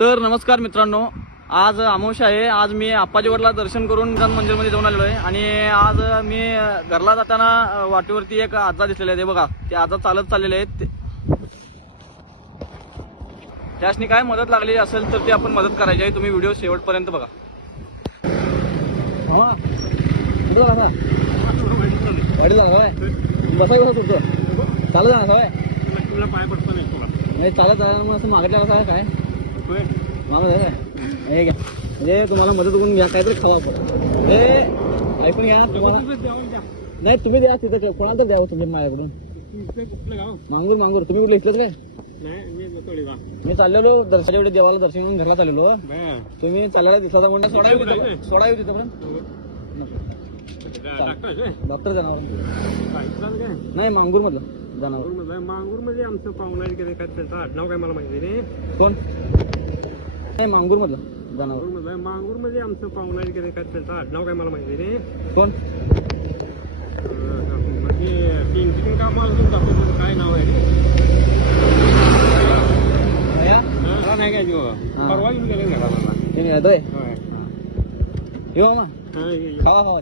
तर नमस्कार मित्रांनो, आज अमावस्या आहे. आज मी आप्पाजीवरला दर्शन करून मंदिरमध्ये जाऊन आलेलो आहे. आणि आज मी घरला जाताना वाटेवरती एक आजा दिसलेले आहे. बघा, ते आजा चालत चाललेले आहेत. त्यासनी काय मदत लागली असेल तर ती आपण मदत करायची आहे. तुम्ही व्हिडिओ शेवटपर्यंत बघा. गाडी जाणार बसा बसा तुमचं चालत जाणार काय तुला पाय पडतो नाही तुला म्हणजे चालत जाणार मग असं मागटल्या कसं काय मागत आहे काय हे घ्या म्हणजे तुम्हाला मदत करून घ्या काहीतरी खावा हे ऐकून घ्या तुम्हाला नाही तुम्ही द्या तिथं कोणाला तर द्यावं तुमच्या माझ्याकडून मांगूर मांगूर तुम्ही कुठलं इथलंच काय मी चाललेलो दर्शनाच्या वेळी देवाला दर्शन म्हणून घरला चाललेलो तुम्ही चालायला दिसला म्हणून सोडा येऊ तिथं डॉक्टर जनावर नाही मांगूर मधलं जनावर मांगूर मध्ये आमचं पाहुणा काय त्यांचं आडनाव काय मला माहिती नाही कोण नाही मांगूर मधलं जनावर मांगूर मध्ये आमचं पाहुणा काय त्यांचं आडनाव काय मला माहिती नाही कोण पेंटिंग कामाला काय नाव आहे नाही काय परवा येऊन गेले येतोय येऊ मग खावा खावा